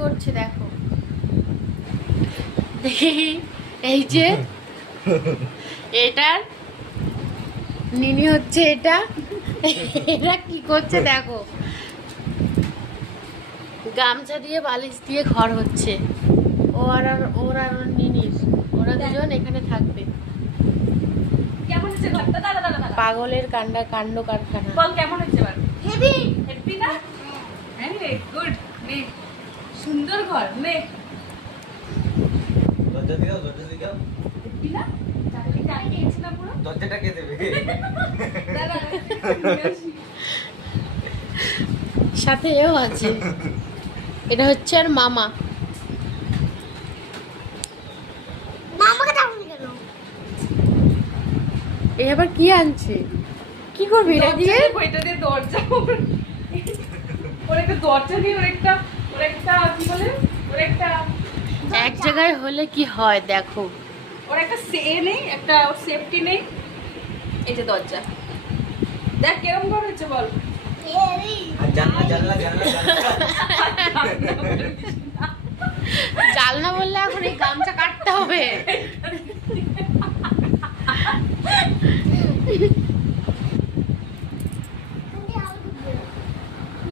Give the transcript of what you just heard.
করছে দেখো, এই যে এটার নিনি হচ্ছে এটা, এরা কি করছে দেখো, গামছা দিয়ে বালিশ দিয়ে ঘর হচ্ছে। ওর আর ওর নিনির, ওরা দুজন এখানে থাকবে। কেমন হচ্ছে ঘরটা? দাঁড়া দাঁড়া দাঁড়া, পাগলের কাণ্ড কারখানা। বল কেমন হচ্ছে এবার? হেভি হেভি না? হ্যাঁ রে, গুড। নে, সুন্দর ঘর নে। দরজা দিও, দরজা দিও। হেভি না? চারিদিকে আগে গেছি না পুরো? দরজাটা কে দেবে? দাঁড়া, সাথে এও আছে, এটা হচ্ছে আর মামা। এই আবার কি আনছে, কি করবে এটা দিয়ে? ওইটা দিয়ে দরজা, ওর একটা দরজা দিয়ে ওর একটা কি বলে, ওর একটা এক জায়গায় হলে কি হয় দেখো। ওর একটা নেই, একটা ওর সেফটি নেই। এই যে দরজা দেখ কেরম ঘর হচ্ছে বল। আর জানলা জানলা জানলা জানলা। জালনা বললে এখন এই গামছা কাটতে হবে।